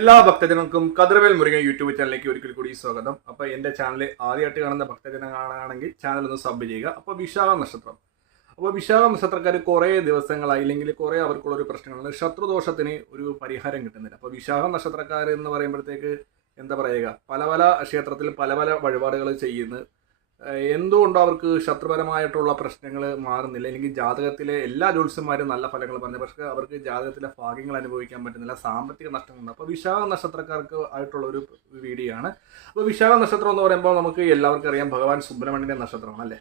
എല്ലാ ഭക്തജനങ്ങൾക്കും കതിർവേൽ മുരുകൻ യൂട്യൂബ് ചാനലിലേക്ക് ഒരിക്കൽ കൂടി സ്വാഗതം. അപ്പോൾ എൻ്റെ ചാനൽ ആദ്യമായിട്ട് കാണുന്ന ഭക്തജനങ്ങളാണെങ്കിൽ ചാനൽ ഒന്ന് സബ് ചെയ്യുക. അപ്പോൾ വിശാഖ നക്ഷത്രം. അപ്പോൾ വിശാഖ നക്ഷത്രക്കാർ കുറേ ദിവസങ്ങളായി അല്ലെങ്കിൽ കുറേ അവർക്കുള്ളൊരു പ്രശ്നങ്ങളുണ്ട്. ശത്രുദോഷത്തിന് ഒരു പരിഹാരം കിട്ടുന്നില്ല. അപ്പോൾ വിശാഖ നക്ഷത്രക്കാർ എന്ന് പറയുമ്പോഴത്തേക്ക് എന്താ പറയുക, പല പല ക്ഷേത്രത്തിൽ പല പല വഴിപാടുകൾ ചെയ്യുന്നു. എന്തുകൊണ്ടോ അവർക്ക് ശത്രുപരമായിട്ടുള്ള പ്രശ്നങ്ങൾ മാറുന്നില്ല. അല്ലെങ്കിൽ ജാതകത്തിലെ എല്ലാ ജ്യോത്സ്യന്മാരും നല്ല ഫലങ്ങൾ പറഞ്ഞു, പക്ഷേ അവർക്ക് ജാതകത്തിലെ ഭാഗ്യങ്ങൾ അനുഭവിക്കാൻ പറ്റുന്നില്ല, സാമ്പത്തിക നഷ്ടങ്ങളുണ്ട്. അപ്പോൾ വിശാഖ നക്ഷത്രക്കാർക്ക് ആയിട്ടുള്ള ഒരു വീഡിയോ ആണ്. അപ്പോൾ വിശാഖ നക്ഷത്രം എന്ന് പറയുമ്പോൾ നമുക്ക് എല്ലാവർക്കും അറിയാം, ഭഗവാൻ സുബ്രഹ്മണ്യൻ്റെ നക്ഷത്രമാണ് അല്ലേ.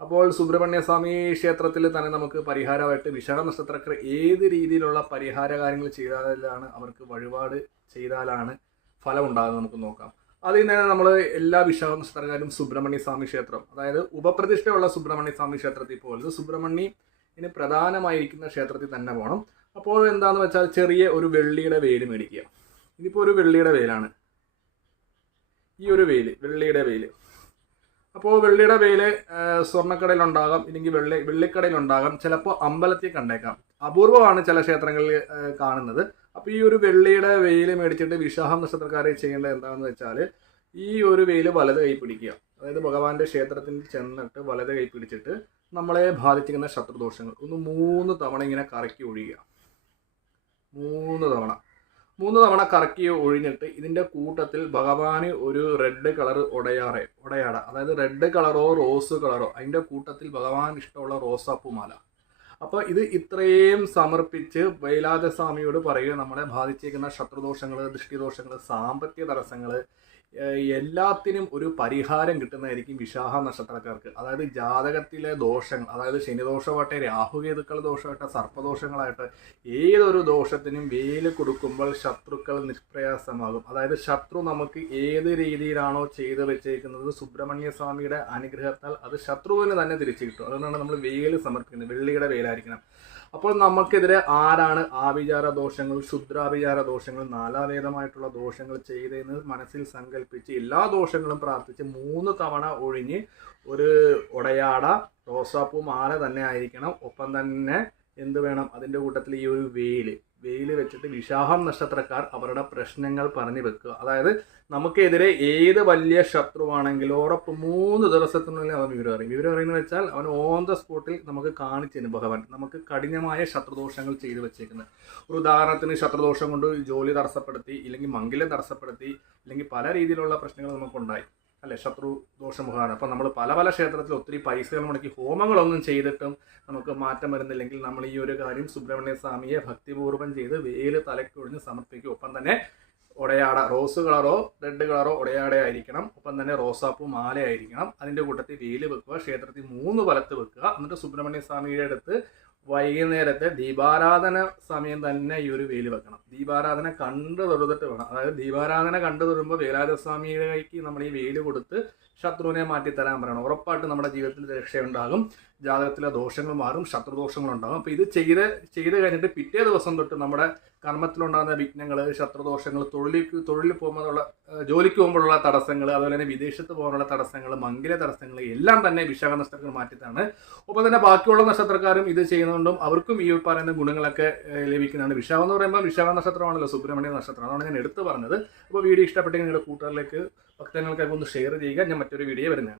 അപ്പോൾ സുബ്രഹ്മണ്യ സ്വാമി ക്ഷേത്രത്തിൽ തന്നെ നമുക്ക് പരിഹാരമായിട്ട് വിശാഖ നക്ഷത്രക്കാർ ഏത് രീതിയിലുള്ള പരിഹാര കാര്യങ്ങൾ ചെയ്താലാണ്, അവർക്ക് വഴിപാട് ചെയ്താലാണ് ഫലം ഉണ്ടാകുന്നത് നമുക്ക് നോക്കാം. അതിൽ നിന്ന് നമ്മൾ എല്ലാ വിശാഖ നക്ഷത്രക്കാരും സുബ്രഹ്മണ്യ സ്വാമി ക്ഷേത്രം, അതായത് ഉപപ്രതിഷ്ഠയുള്ള സുബ്രഹ്മണ്യ സ്വാമി ക്ഷേത്രത്തിൽ പോകുന്നത് സുബ്രഹ്മണ്യന് പ്രധാനമായിരിക്കുന്ന ക്ഷേത്രത്തിൽ തന്നെ പോകണം. അപ്പോൾ എന്താണെന്ന് വെച്ചാൽ ചെറിയ ഒരു വെള്ളിയുടെ വേല് മേടിക്കുക. ഇതിപ്പോൾ ഒരു വെള്ളിയുടെ വേലാണ്, ഈ ഒരു വേല് വെള്ളിയുടെ വേല്. അപ്പോൾ വെള്ളിയുടെ വേല് സ്വർണ്ണക്കടയിലുണ്ടാകാം, ഇല്ലെങ്കിൽ വെള്ളിക്കടയിലുണ്ടാകാം, ചിലപ്പോൾ അമ്പലത്തിൽ കണ്ടേക്കാം. അപൂർവമാണ് ചില ക്ഷേത്രങ്ങളിൽ കാണുന്നത്. അപ്പോൾ ഈ ഒരു വെള്ളിയുടെ വെയിൽ മേടിച്ചിട്ട് വിശാഖ നക്ഷത്രക്കാരെ ചെയ്യേണ്ടത് എന്താണെന്ന് വെച്ചാൽ, ഈ ഒരു വെയിൽ വലത് കൈ പിടിക്കുക. അതായത് ഭഗവാന്റെ ക്ഷേത്രത്തിൽ ചെന്നിട്ട് വലത് കൈ പിടിച്ചിട്ട് നമ്മളെ ബാധിച്ചിരിക്കുന്ന ശത്രുദോഷങ്ങൾ ഒന്ന് 3 തവണ ഇങ്ങനെ കറക്കി ഒഴിയുക. 3 തവണ കറക്കി ഒഴിഞ്ഞിട്ട് ഇതിൻ്റെ കൂട്ടത്തിൽ ഭഗവാന് ഒരു റെഡ് കളർ ഒടയാട, അതായത് റെഡ് കളറോ റോസ് കളറോ, അതിൻ്റെ കൂട്ടത്തിൽ ഭഗവാൻ ഇഷ്ടമുള്ള റോസാപ്പൂമാല. അപ്പോൾ ഇത് ഇത്രയും സമർപ്പിച്ച് വൈലാദസ്വാമിയോട് പറയുക, നമ്മളെ ബാധിച്ചേക്കുന്ന ശത്രുദോഷങ്ങൾ, ദൃഷ്ടിദോഷങ്ങൾ, സാമ്പത്തിക തടസ്സങ്ങൾ എല്ലാത്തിനും ഒരു പരിഹാരം കിട്ടുന്നതായിരിക്കും വിശാഖ നക്ഷത്രക്കാർക്ക്. അതായത് ജാതകത്തിലെ ദോഷങ്ങൾ, അതായത് ശനിദോഷമാകട്ടെ, രാഹുകേതുക്കൾ ദോഷമാകട്ടെ, സർപ്പദോഷങ്ങളായിട്ട് ഏതൊരു ദോഷത്തിനും വേല് കൊടുക്കുമ്പോൾ ശത്രുക്കൾ നിഷ്പ്രയാസമാകും. അതായത് ശത്രു നമുക്ക് ഏത് രീതിയിലാണോ ചെയ്ത് വെച്ചേക്കുന്നത്, സുബ്രഹ്മണ്യ സ്വാമിയുടെ അനുഗ്രഹത്താൽ അത് ശത്രുവിന് തന്നെ തിരിച്ചു കിട്ടും. അതുകൊണ്ടാണ് നമ്മൾ വേല് സമർപ്പിക്കുന്നത്, വെള്ളിയുടെ വേലായിരിക്കണം. അപ്പോൾ നമുക്കെതിരെ ആരാണ് ആഭിചാര ദോഷങ്ങൾ, ക്ഷുദ്രാഭിചാര ദോഷങ്ങൾ, നാലാവേദമായിട്ടുള്ള ദോഷങ്ങൾ ചെയ്തതെന്ന് മനസ്സിൽ സങ്കല്പിച്ച് എല്ലാ ദോഷങ്ങളും പ്രാർത്ഥിച്ച് 3 തവണ ഒഴിഞ്ഞ് ഒരു ഒടയാട റോസാപ്പൂ മാല തന്നെ ആയിരിക്കണം. ഒപ്പം തന്നെ എന്ത് വേണം, അതിൻ്റെ കൂട്ടത്തിൽ ഈ ഒരു വെയിൽ വെച്ചിട്ട് വിശാഖം നക്ഷത്രക്കാർ അവരുടെ പ്രശ്നങ്ങൾ പറഞ്ഞു വെക്കുക. അതായത് നമുക്കെതിരെ ഏത് വലിയ ശത്രുവാണെങ്കിലും ഉറപ്പ് 3 ദിവസത്തിനുള്ളിൽ അവൻ വിവരം അറിയുന്നത് വെച്ചാൽ അവൻ ഓൺ ദ സ്പോട്ടിൽ നമുക്ക് കാണിച്ചു ഭഗവാൻ നമുക്ക് കഠിനമായ ശത്രുദോഷങ്ങൾ ചെയ്തു വെച്ചേക്കുന്നത്. ഒരു ഉദാഹരണത്തിന് ശത്രുദോഷം കൊണ്ട് ജോലി തടസ്സപ്പെടുത്തി, ഇല്ലെങ്കിൽ മംഗല്യം തടസ്സപ്പെടുത്തി, ഇല്ലെങ്കിൽ പല രീതിയിലുള്ള പ്രശ്നങ്ങൾ നമുക്കുണ്ടായി അല്ലെ, ശത്രു ദോഷമുഖാണ്. അപ്പം നമ്മൾ പല പല ക്ഷേത്രത്തിൽ ഒത്തിരി പൈസകൾ മുടക്കി ഹോമങ്ങളൊന്നും ചെയ്തിട്ടും നമുക്ക് മാറ്റം വരുന്നില്ലെങ്കിൽ നമ്മൾ ഈ ഒരു കാര്യം സുബ്രഹ്മണ്യ സ്വാമിയെ ഭക്തിപൂർവ്വം ചെയ്ത് വേല് തലക്കൊഴിഞ്ഞ് സമർപ്പിക്കും. ഒപ്പം തന്നെ ഒടയാട റോസ് കളറോ റെഡ് കളറോ ഒടയാടയായിരിക്കണം. ഒപ്പം തന്നെ റോസാപ്പൂ മാലയായിരിക്കണം. അതിൻ്റെ കൂട്ടത്തിൽ വേല് വെക്കുക. ക്ഷേത്രത്തിൽ 3 വലത്ത് വെക്കുക. എന്നിട്ട് സുബ്രഹ്മണ്യ സ്വാമിയുടെ അടുത്ത് വൈകുന്നേരത്തെ ദീപാരാധന സമയം തന്നെ ഈ ഒരു വേല് വെക്കണം. ദീപാരാധന കണ്ടു തൊഴുതിട്ട് വേണം. അതായത് ദീപാരാധന കണ്ടു തൊഴുമ്പോൾ വേലായുധസ്വാമിയുടെ കൈക്ക് നമ്മൾ ഈ വേല് കൊടുത്ത് ശത്രുവിനെ മാറ്റിത്തരാൻ പറയണം. ഉറപ്പായിട്ട് നമ്മുടെ ജീവിതത്തിൽ രക്ഷയുണ്ടാകും, ജാതകത്തിലെ ദോഷങ്ങൾ മാറും, ശത്രുദോഷങ്ങളുണ്ടാകും. അപ്പോൾ ഇത് ചെയ്ത് കഴിഞ്ഞിട്ട് പിറ്റേ ദിവസം തൊട്ട് നമ്മുടെ കർമ്മത്തിലുണ്ടാകുന്ന വിഘ്നങ്ങൾ, ശത്രുദോഷങ്ങൾ, തൊഴിലിൽ പോകുമ്പോഴുള്ള ജോലിക്ക് പോകുമ്പോഴുള്ള തടസ്സങ്ങൾ, അതുപോലെ തന്നെ വിദേശത്ത് പോകാനുള്ള തടസ്സങ്ങൾ, മംഗല്യ തടസ്സങ്ങൾ എല്ലാം തന്നെ വിശാഖ നക്ഷത്രങ്ങൾ മാറ്റിത്താണ്. ഒപ്പം തന്നെ ബാക്കിയുള്ള നക്ഷത്രക്കാരും ഇത് ചെയ്യുന്നതുകൊണ്ടും അവർക്കും ഈ പറയുന്ന ഗുണങ്ങളൊക്കെ ലഭിക്കുന്നതാണ്. വിശാഖം എന്ന് പറയുമ്പോൾ വിശാഖ നക്ഷത്രമാണല്ലോ സുബ്രഹ്മണ്യ നക്ഷത്രം, അതാണ് ഞാൻ എടുത്തു പറഞ്ഞത്. അപ്പോൾ വീഡിയോ ഇഷ്ടപ്പെട്ടെങ്കിൽ നിങ്ങളുടെ കൂട്ടുകാരിലേക്ക് ഭക്തങ്ങൾക്കൊക്കെ ഒന്ന് ഷെയർ ചെയ്യുക. ഞാൻ മറ്റൊരു വീഡിയോ വരുന്നതാണ്.